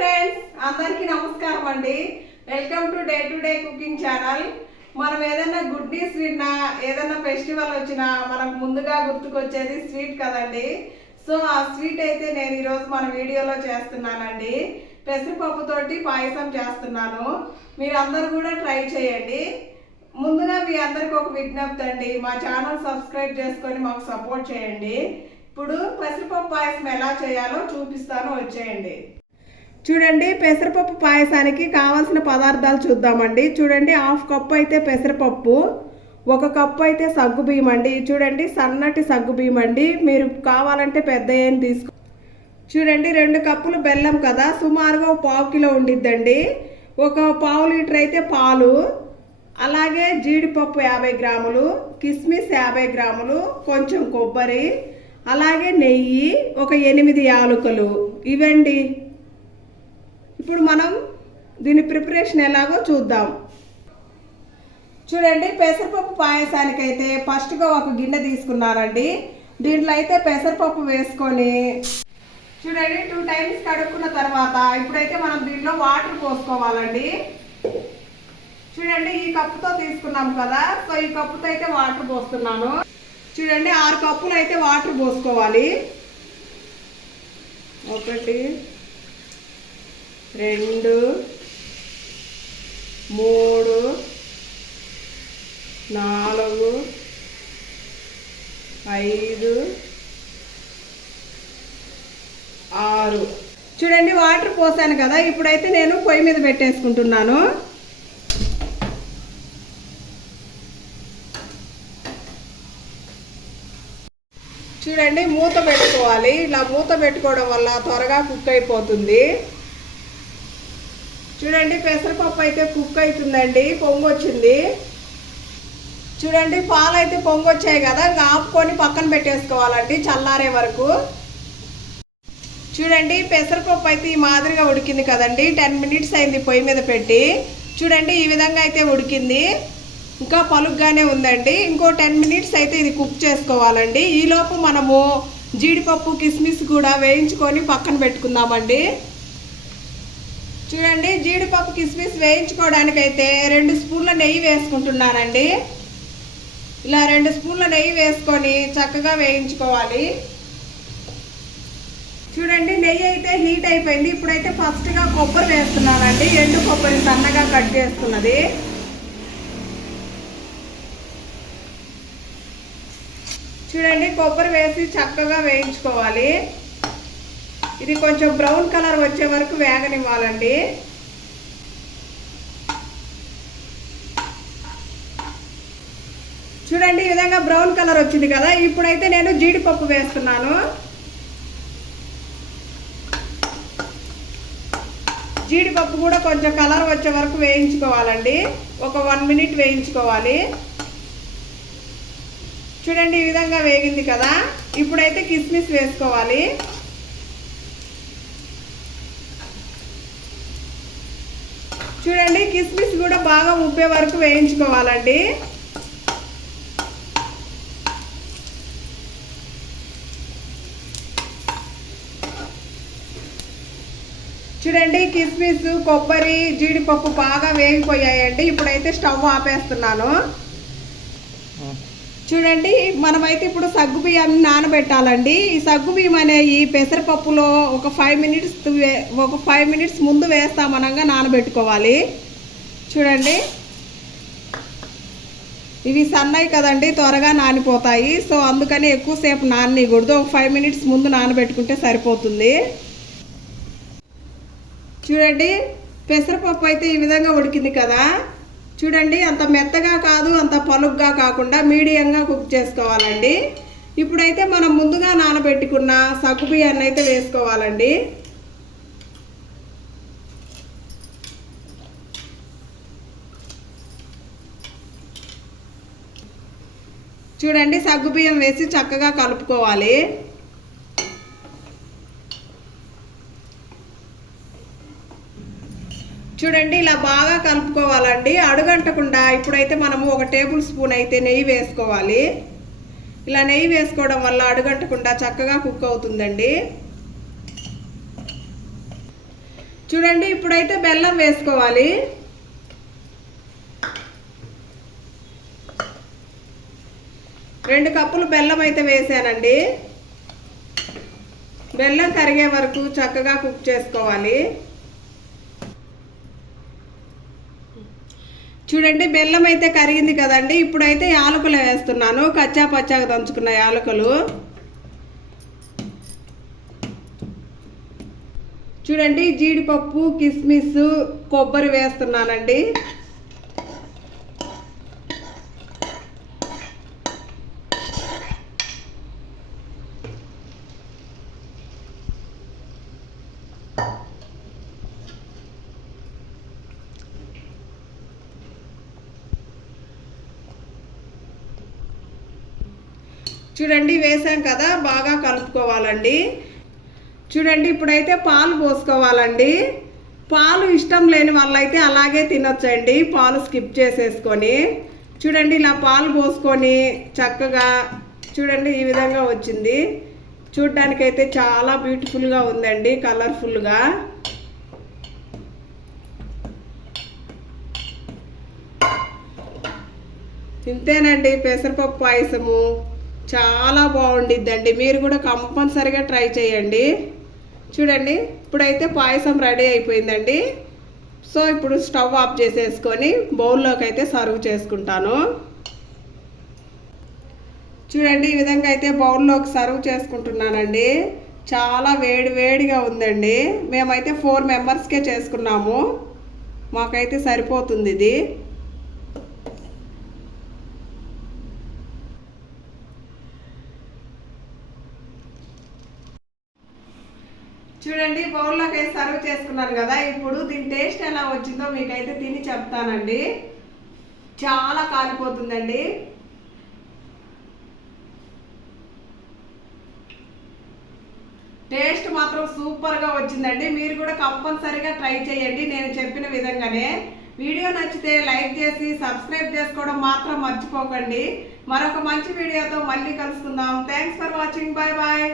Friends, అందరికీ నమస్కారం అండి. Welcome to day cooking channel. మనం ఏదైనా గుడ్ న్యూస్ విన్నా, ఏదైనా ఫెస్టివల్ వచ్చినా మనకు ముందుగా గుర్తుకొచ్చేది స్వీట్ కదండి. సో ఆ స్వీట్ అయితే నేను ఈరోజు మన వీడియోలో చేస్తున్నానండి. పెసరపప్పుతోటి పాయసం చేస్తున్నాను. మీరు అందరూ కూడా ట్రై చేయండి. ముందుగా మీ అందరికి ఒక విజ్ఞప్తి అండి, మా ఛానల్ సబ్స్క్రైబ్ చేసుకొని మాకు సపోర్ట్ చేయండి. ఇప్పుడు పెసరపప్పు పాయసం ఎలా చేయాలో చూపిస్తాను, వచ్చేయండి. చూడండి, పెసరపప్పు పాయసానికి కావాల్సిన పదార్థాలు చూద్దామండి. చూడండి, 1/2 కప్పు అయితే పెసరపప్పు, 1 కప్పు అయితే సగ్గుబియ్యం అండి. చూడండి, సన్నటి సగ్గుబియ్యం అండి. మీరు కావాలంటే పెద్ద ఏం తీసుకో. చూడండి, 2 కప్పులు బెల్లం కదా, సుమారుగా 1/4 కిలో ఉండిద్దండి. 1/4 లీటర్ అయితే పాలు, అలాగే జీడిపప్పు 50 గ్రాములు, కిస్మిస్ 50 గ్రాములు, కొంచెం కొబ్బరి, అలాగే నెయ్యి, ఒక 8 యాలకులు. ఇవండి. ఇప్పుడు మనం దీని ప్రిపరేషన్ ఎలాగో చూద్దాం. చూడండి, పెసరపప్పు పాయసానికి అయితే ఫస్ట్గా ఒక గిన్నె తీసుకున్నారండి. దీంట్లో అయితే పెసరపప్పు వేసుకొని చూడండి 2 టైమ్స్ కడుక్కున్న తర్వాత ఇప్పుడైతే మనం దీంట్లో వాటర్ పోసుకోవాలండి. చూడండి, ఈ కప్పుతో తీసుకున్నాం కదా, సో ఈ కప్పుతో అయితే వాటర్ పోస్తున్నాను. చూడండి, 6 కప్పులు అయితే వాటర్ పోసుకోవాలి. 1 2 3 4 5 6. చూడండి, వాటర్ పోసాను కదా, ఇప్పుడైతే నేను పొయ్యి మీద పెట్టేసుకుంటున్నాను. చూడండి, మూత పెట్టుకోవాలి. ఇలా మూత పెట్టుకోవడం వల్ల త్వరగా కుక్ అయిపోతుంది. చూడండి, పెసరపప్పు అయితే కుక్ అవుతుందండి, పొంగొచ్చింది. చూడండి, పాలు అయితే పొంగొచ్చాయి కదా, ఇంకా ఆపుకొని పక్కన పెట్టేసుకోవాలండి చల్లారే వరకు. చూడండి, పెసరపప్పు అయితే ఈ మాదిరిగా ఉడికింది కదండి. 10 మినిట్స్ అయింది పొయ్యి మీద పెట్టి. చూడండి, ఈ విధంగా అయితే ఉడికింది. ఇంకా పలుగ్గానే ఉందండి. ఇంకో 10 మినిట్స్ అయితే ఇది కుక్ చేసుకోవాలండి. ఈలోపు మనము జీడిపప్పు కిస్మిస్ కూడా వేయించుకొని పక్కన పెట్టుకుందామండి. చూడండి, జీడిపప్పు కిస్మిస్ వేయించుకోవడానికైతే 2 స్పూన్ల నెయ్యి వేసుకుంటున్నానండి. ఇలా 2 స్పూన్ల నెయ్యి వేసుకొని చక్కగా వేయించుకోవాలి. చూడండి, నెయ్యి అయితే హీట్ అయిపోయింది. ఇప్పుడైతే ఫస్ట్గా కొబ్బరి వేస్తున్నానండి. ఎండు కొబ్బరి సన్నగా కట్ చేసుకున్నది. చూడండి, కొబ్బరి వేసి చక్కగా వేయించుకోవాలి. ఇది కొంచెం బ్రౌన్ కలర్ వచ్చే వరకు వేగనివ్వాలండి. చూడండి, ఈ విధంగా బ్రౌన్ కలర్ వచ్చింది కదా, ఇప్పుడైతే నేను జీడిపప్పు వేస్తున్నాను. జీడిపప్పు కూడా కొంచెం కలర్ వచ్చే వరకు వేయించుకోవాలండి. ఒక 1 మినిట్ వేయించుకోవాలి. చూడండి, ఈ విధంగా వేగింది కదా, ఇప్పుడైతే కిస్మిస్ వేసుకోవాలి. చూడండి, కిస్మిస్ కూడా బాగా ఉబ్బే వరకు వేయించుకోవాలండి. చూడండి, కిస్మిస్ కొబ్బరి జీడిపప్పు బాగా వేగిపోయాయండి. ఇప్పుడైతే స్టవ్ ఆపేస్తున్నాను. చూడండి, మనమైతే ఇప్పుడు సగ్గుబియ్యాన్ని నానబెట్టాలండి. ఈ సగ్గుబియ్యం అనే ఈ పెసరపప్పులో ఒక 5 మినిట్స్ ముందు వేస్తామనగా నానబెట్టుకోవాలి. చూడండి, ఇవి సన్నయి కదండి, త్వరగా నానిపోతాయి. సో అందుకని ఎక్కువసేపు నాననీయకూడదు. ఒక 5 మినిట్స్ ముందు నానబెట్టుకుంటే సరిపోతుంది. చూడండి, పెసరపప్పు అయితే ఈ విధంగా ఉడికింది కదా. చూడండి, అంత మెత్తగా కాదు, అంత పలుగ్గా కాకుండా మీడియంగా కుక్ చేసుకోవాలండి. ఇప్పుడైతే మనం ముందుగా నానబెట్టుకున్న సగ్గుబియ్యాన్ని అయితే వేసుకోవాలండి. చూడండి, సగ్గుబియ్యం వేసి చక్కగా కలుపుకోవాలి. చూడండి, ఇలా బాగా కలుపుకోవాలండి, అడుగంటకుండా. ఇప్పుడైతే మనము 1 టేబుల్ స్పూన్ అయితే నెయ్యి వేసుకోవాలి. ఇలా నెయ్యి వేసుకోవడం వల్ల అడుగంటకుండా చక్కగా కుక్ అవుతుందండి. చూడండి ఇప్పుడైతే బెల్లం వేసుకోవాలి. రెండు కప్పులు బెల్లం అయితే వేసానండి. బెల్లం కరిగే వరకు చక్కగా కుక్ చేసుకోవాలి. చూడండి బెల్లం అయితే కరిగింది కదండి. ఇప్పుడైతే యాలకులు వేస్తున్నాను, కచ్చా పచ్చాగా దంచుకున్న యాలకులు. చూడండి జీడిపప్పు, కిస్మిస్, కొబ్బరి వేస్తున్నానండి. చూడండి వేసాం కదా, బాగా కలుపుకోవాలండి. చూడండి ఇప్పుడైతే పాలు పోసుకోవాలండి. పాలు ఇష్టం లేని వాళ్ళైతే అలాగే తినొచ్చండి, పాలు స్కిప్ చేసేసుకొని. చూడండి ఇలా పాలు పోసుకొని చక్కగా చూడండి ఈ విధంగా వచ్చింది. చూడ్డానికైతే చాలా బ్యూటిఫుల్గా ఉందండి, కలర్ఫుల్గా. ఇంతేనండి పెసరపప్పు పాయసము. చాలా బాగుండిద్దండి, మీరు కూడా కంపల్సరిగా ట్రై చేయండి. చూడండి ఇప్పుడైతే పాయసం రెడీ అయిపోయిందండి. సో ఇప్పుడు స్టవ్ ఆఫ్ చేసేసుకొని బౌల్లోకి అయితే సర్వ్ చేసుకుంటాను. చూడండి ఈ విధంగా అయితే బౌల్లోకి సర్వ్ చేసుకుంటున్నానండి. చాలా వేడి వేడిగా ఉందండి. మేమైతే 4 మెంబర్స్కే చేసుకున్నాము, మాకైతే సరిపోతుంది ఇది. చూడండి బౌల్లోకి అయితే సర్వ్ చేసుకున్నాను కదా. ఇప్పుడు దీని టేస్ట్ ఎలా వచ్చిందో మీకైతే తిని చెప్తానండి. చాలా కాలిపోతుందండి. టేస్ట్ మాత్రం సూపర్గా వచ్చిందండి. మీరు కూడా కంపల్సరీగా ట్రై చేయండి నేను చెప్పిన విధంగానే. వీడియో నచ్చితే లైక్ చేసి సబ్స్క్రైబ్ చేసుకోవడం మాత్రం మర్చిపోకండి. మరొక మంచి వీడియోతో మళ్ళీ కలుసుకుందాం. Thanks for watching. Bye bye.